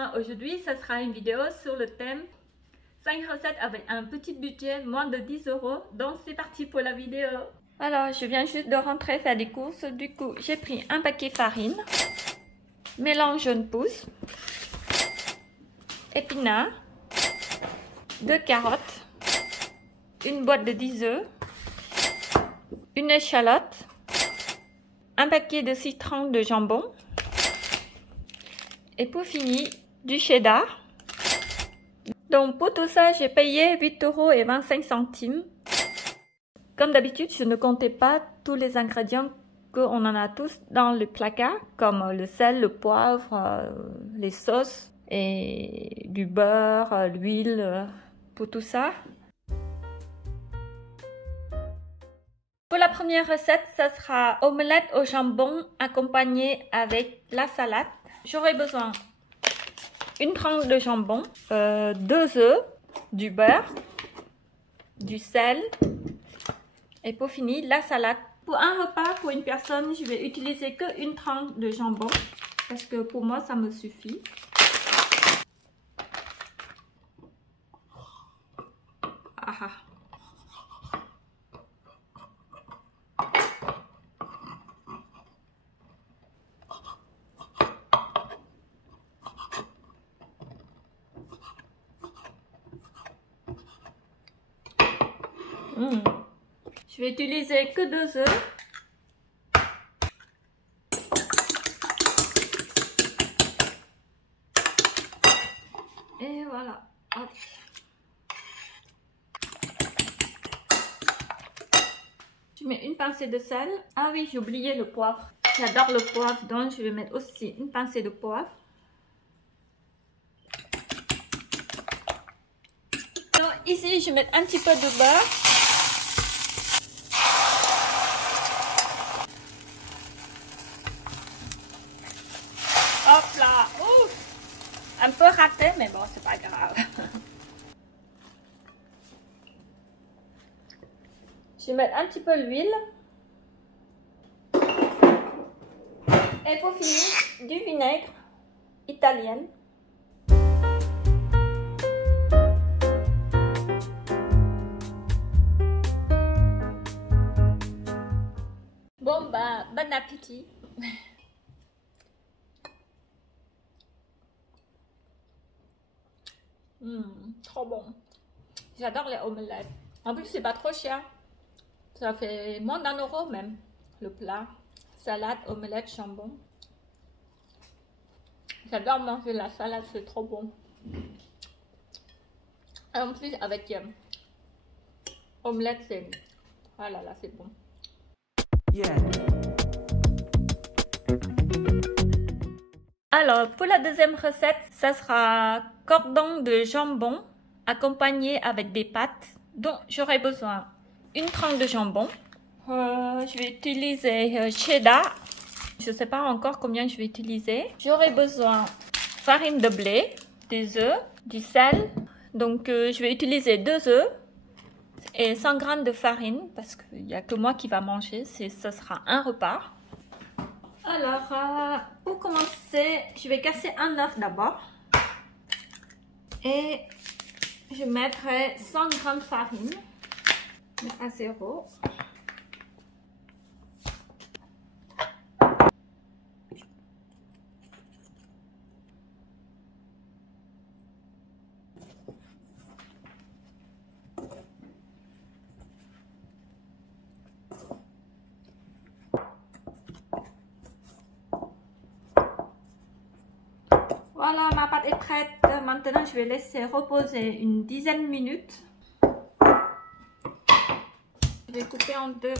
bien, aujourd'hui, ça sera une vidéo sur le thème 5 recettes avec un petit budget, moins de 10 €. Donc, c'est parti pour la vidéo. Alors, je viens juste de rentrer faire des courses. Du coup, j'ai pris un paquet farine, mélange jaune pousse, épinards, 2 carottes, une boîte de 10 œufs, une échalote, un paquet de citron de jambon et pour finir, du cheddar. Donc pour tout ça, j'ai payé 8,25 €. Comme d'habitude, je ne comptais pas tous les ingrédients qu'on en a tous dans le placard, comme le sel, le poivre, les sauces et du beurre, l'huile, pour tout ça. Pour la première recette, ça sera omelette au jambon accompagnée avec la salade. J'aurai besoin d'une tranche de jambon, 2 œufs, du beurre, du sel et pour finir la salade. Pour un repas pour une personne, je vais utiliser qu'une tranche de jambon parce que pour moi ça me suffit. Ah. Je vais utiliser que 2 œufs. Et voilà. Hop. Je mets une pincée de sel. Ah oui, j'ai oublié le poivre. J'adore le poivre, donc je vais mettre aussi une pincée de poivre. Donc ici, je vais mettre un petit peu de beurre. Hop là, ouf, un peu raté, mais bon, c'est pas grave. Je vais mettre un petit peu l'huile. Et pour finir, du vinaigre italien. Bon, bah, bon appétit. Trop bon. J'adore les omelettes. En plus, c'est pas trop cher. Ça fait moins d'1 € même, le plat. Salade, omelette, jambon. J'adore manger la salade, c'est trop bon. Et en plus, avec omelette, c'est... Ah là là, c'est bon. Yeah. Alors, pour la deuxième recette, ça sera cordon de jambon accompagné avec des pâtes dont j'aurai besoin une tranche de jambon. Je vais utiliser cheddar. Je ne sais pas encore combien je vais utiliser. J'aurai besoin farine de blé, des œufs, du sel. Donc, je vais utiliser 2 œufs et 100 g de farine parce qu'il n'y a que moi qui va manger. Ce sera un repas. Alors, pour commencer, je vais casser un œuf d'abord. Et je mettrai 100 g de farine à 0. Voilà, ma pâte est prête. Maintenant, je vais laisser reposer une dizaine de minutes. Je vais couper en deux.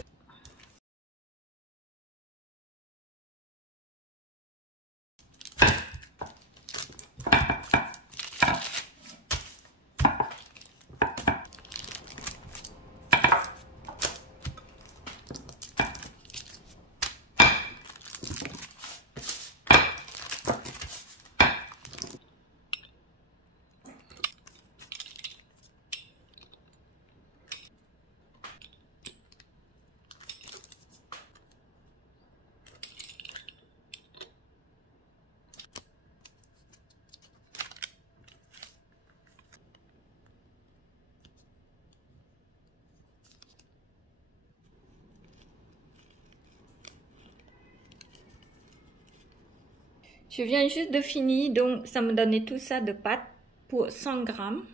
Je viens juste de finir, donc ça me donnait tout ça de pâtes pour 100 grammes.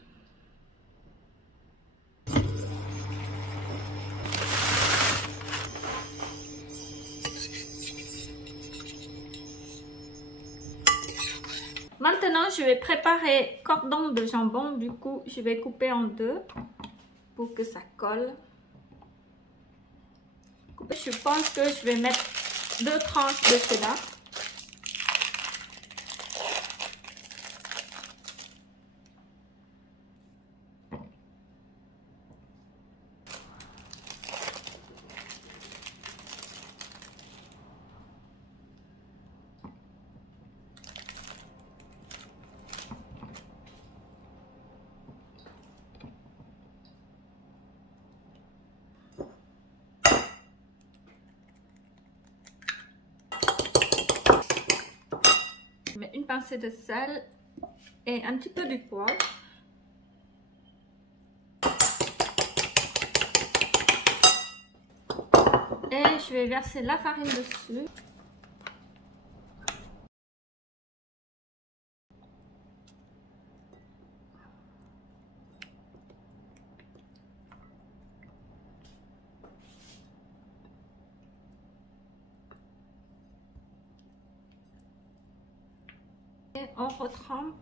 Maintenant, je vais préparer cordon de jambon. Du coup, je vais couper en deux pour que ça colle. Je pense que je vais mettre 2 tranches de cheddar. Je mets une pincée de sel et un petit peu de poivre. Et je vais verser la farine dessus. Et on retrempe.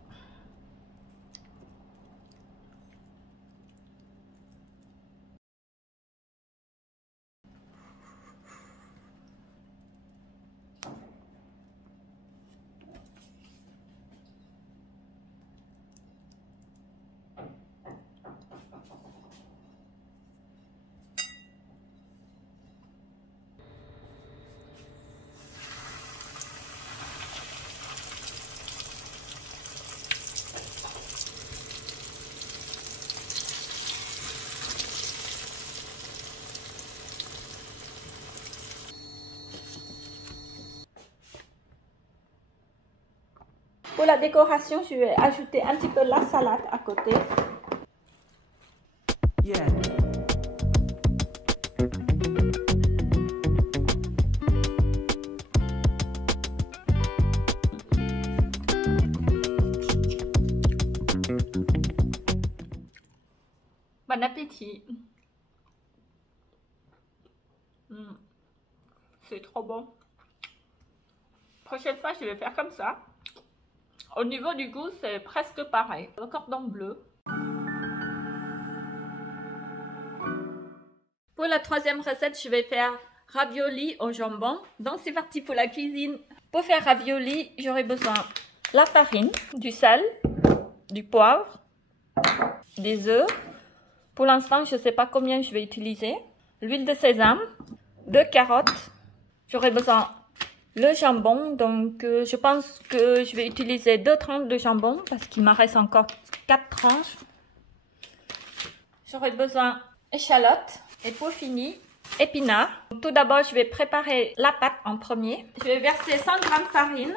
Pour la décoration, je vais ajouter un petit peu la salade à côté. Yeah. Bon appétit. C'est trop bon. Prochaine fois, je vais faire comme ça. Au niveau du goût, c'est presque pareil. Le cordon bleu. Pour la troisième recette, je vais faire ravioli au jambon. Donc c'est parti pour la cuisine. Pour faire ravioli, j'aurai besoin de la farine, du sel, du poivre, des œufs. Pour l'instant, je ne sais pas combien je vais utiliser. L'huile de sésame, 2 carottes. J'aurai besoin le jambon, donc je pense que je vais utiliser 2 tranches de jambon parce qu'il m'en reste encore 4 tranches. J'aurai besoin d'échalotes et pour finir, épinards. Tout d'abord, je vais préparer la pâte en premier. Je vais verser 100 g de farine.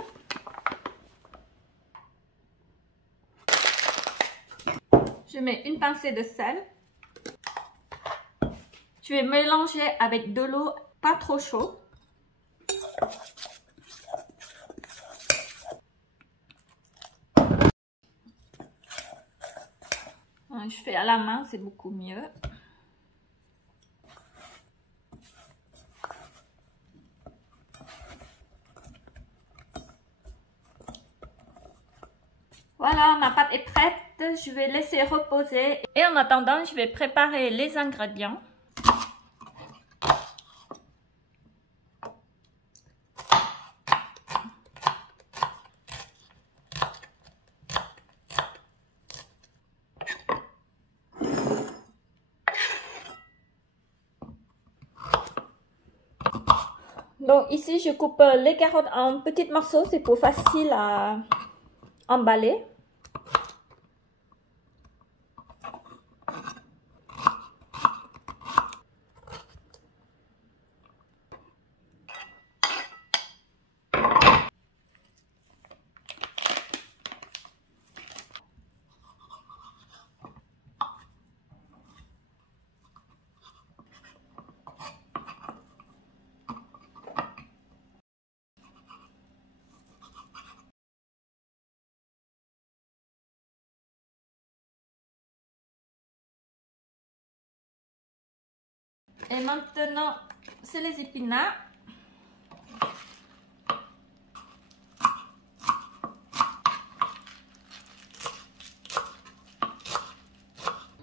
Je mets une pincée de sel. Je vais mélanger avec de l'eau pas trop chaude. Je fais à la main, c'est beaucoup mieux. Voilà, ma pâte est prête. Je vais laisser reposer. Et en attendant, je vais préparer les ingrédients. Donc ici, je coupe les carottes en petits morceaux. C'est pour facile à emballer. Et maintenant, c'est les épinards.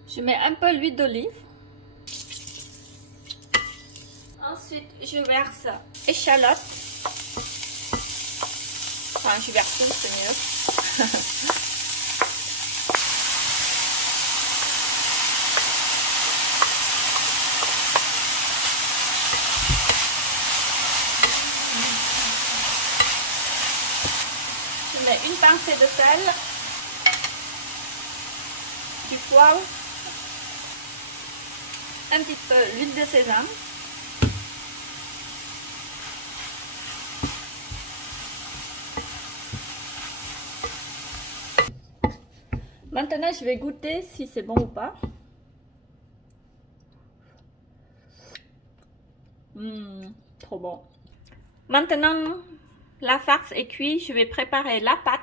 Je mets un peu l'huile d'olive. Ensuite, je verse échalotes. Enfin, je verse tout, c'est mieux. Je mets une pincée de sel, du poivre, un petit peu l'huile de sésame. Maintenant, je vais goûter si c'est bon ou pas. Trop bon. Maintenant, la farce est cuite. Je vais préparer la pâte.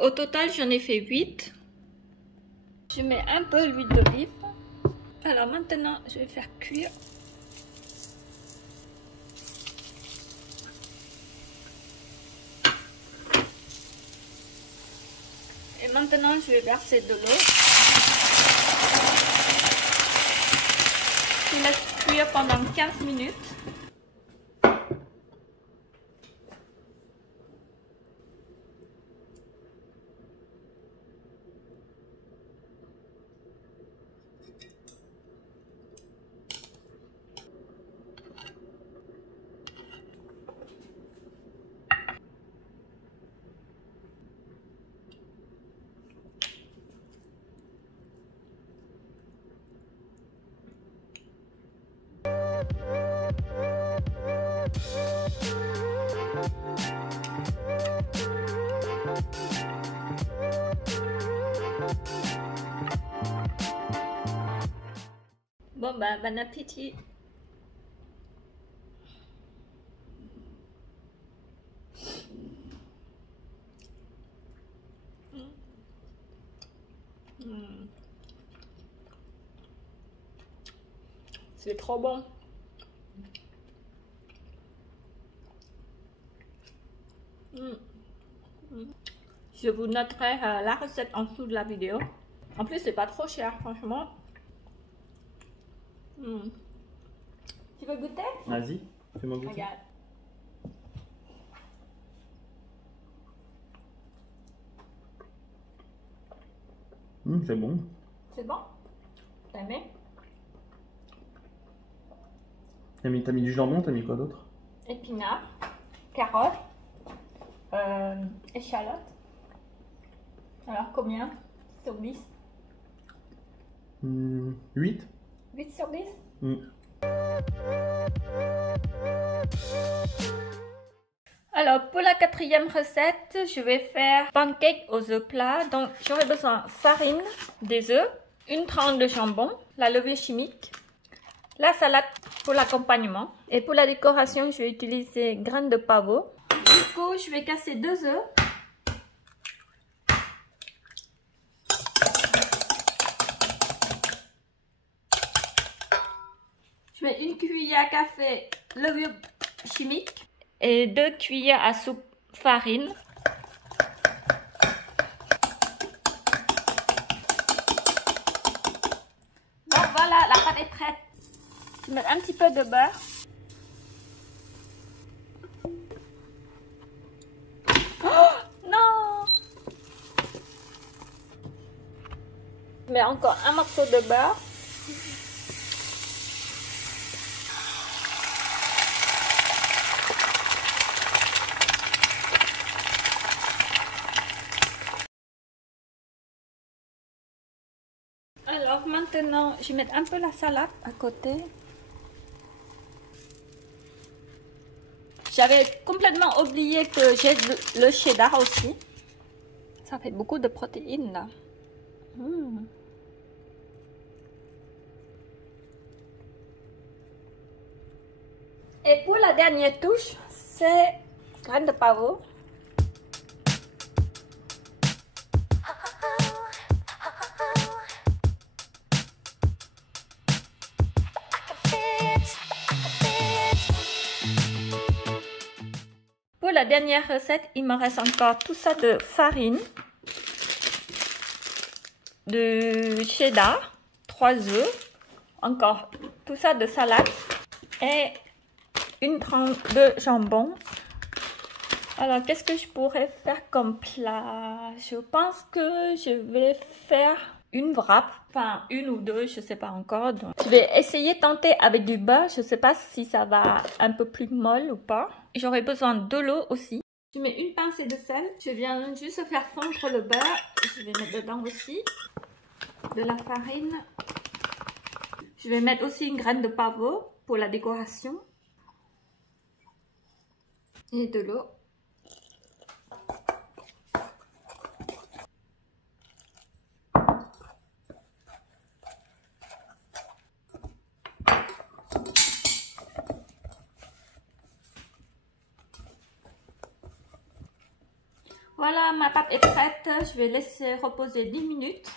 Au total, j'en ai fait 8. Je mets un peu l'huile d'olive. Alors maintenant, je vais faire cuire. Et maintenant, je vais verser de l'eau. Je laisse cuire pendant 15 minutes. Bon bah, bon appétit. C'est trop bon. Je vous noterai la recette en dessous de la vidéo. En plus, c'est pas trop cher, franchement. Tu veux goûter? Vas-y, fais-moi goûter. Regarde. C'est bon. C'est bon? T'as aimé? T'as mis du jambon, t'as mis quoi d'autre? Épinards, carottes, échalotes. Alors combien sur 10? 8. 8 sur 10? Alors pour la 4e recette, je vais faire pancake aux œufs plats. Donc j'aurai besoin de farine, des œufs, une tranche de jambon, la levure chimique, la salade pour l'accompagnement. Et pour la décoration, je vais utiliser graines de pavot. Du coup, je vais casser 2 œufs. Je Je mets une cuillère à café levure chimique et 2 cuillères à soupe farine. Donc voilà, la pâte est prête. Je mets un petit peu de beurre. Oh non! Je mets encore un morceau de beurre. Alors maintenant, je vais mettre un peu la salade à côté. J'avais complètement oublié que j'ai le cheddar aussi. Ça fait beaucoup de protéines là. Et pour la dernière touche, c'est graines de pavot. Pour la dernière recette, il me reste encore tout ça de farine, de cheddar, 3 œufs, encore tout ça de salade et une tranche de jambon. Alors, qu'est-ce que je pourrais faire comme plat? Je pense que je vais faire une wrap, enfin une ou deux, je sais pas encore. Donc, je vais essayer tenter avec du beurre. Je sais pas si ça va un peu plus molle ou pas. J'aurai besoin de l'eau aussi. Je mets une pincée de sel. Je viens juste faire fondre le beurre. Je vais mettre dedans aussi de la farine. Je vais mettre aussi une graine de pavot pour la décoration. Et de l'eau. Voilà, ma pâte est prête. Je vais laisser reposer 10 minutes.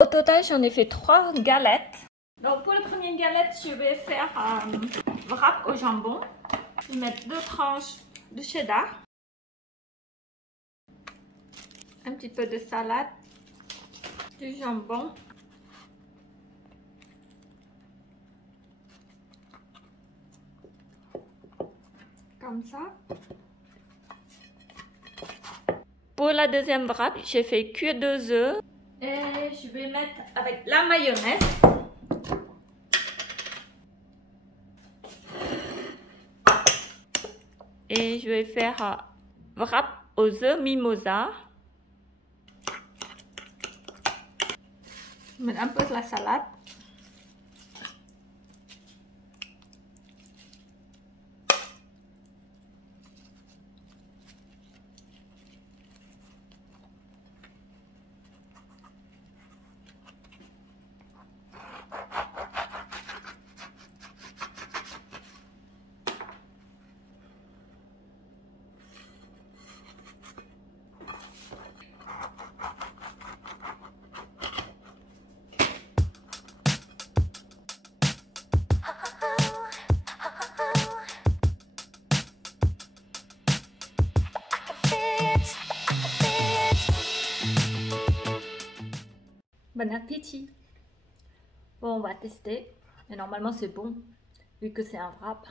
Au total, j'en ai fait 3 galettes. Donc pour la première galette, je vais faire wrap au jambon. Je vais mettre 2 tranches de cheddar. Un petit peu de salade. Du jambon. Comme ça. Pour la deuxième wrap, j'ai fait cuire 2 œufs. Et je vais mettre avec la mayonnaise. Et je vais faire wrap aux œufs mimosa. Je vais mettre un peu de la salade. Bon appétit. Bon, on va tester. Et normalement, c'est bon, vu que c'est un wrap.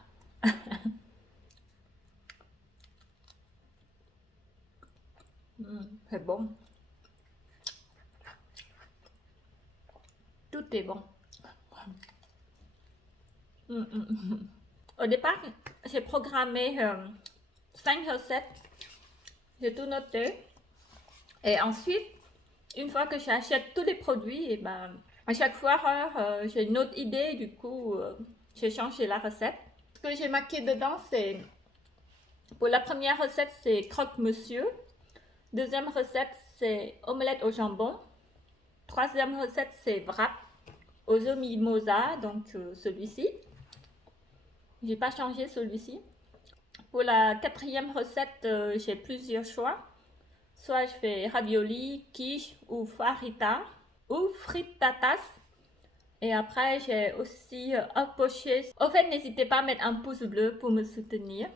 C'est bon. Tout est bon. Au départ, j'ai programmé 5 recettes. J'ai tout noté. Et ensuite, une fois que j'achète tous les produits, et ben, à chaque fois, j'ai une autre idée. Du coup, j'ai changé la recette. Ce que j'ai marqué dedans, c'est... Pour la première recette, c'est croque-monsieur. Deuxième recette, c'est omelette au jambon. Troisième recette, c'est wrap aux œufs mimosa, donc celui-ci. J'ai pas changé celui-ci. Pour la quatrième recette, j'ai plusieurs choix. Soit je fais ravioli, quiche ou farita ou frittatas. Et après, j'ai aussi empoché. Au fait, n'hésitez pas à mettre un pouce bleu pour me soutenir.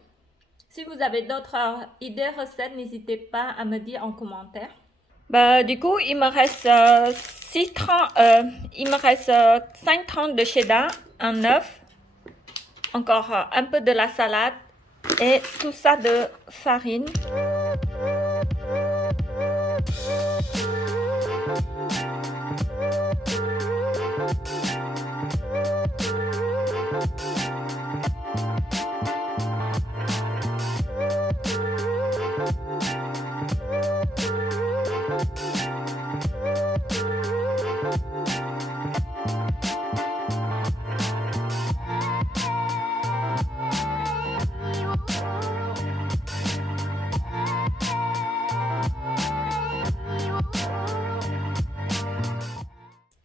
Si vous avez d'autres idées recettes, n'hésitez pas à me dire en commentaire. Bah, du coup, il me reste 5 tranches de cheddar, un œuf, encore un peu de la salade et tout ça de farine.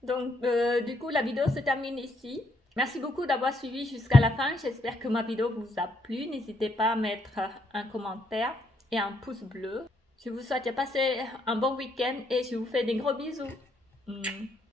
Donc, du coup, la vidéo se termine ici. Merci beaucoup d'avoir suivi jusqu'à la fin. J'espère que ma vidéo vous a plu. N'hésitez pas à mettre un commentaire et un pouce bleu. Je vous souhaite de passer un bon week-end et je vous fais des gros bisous.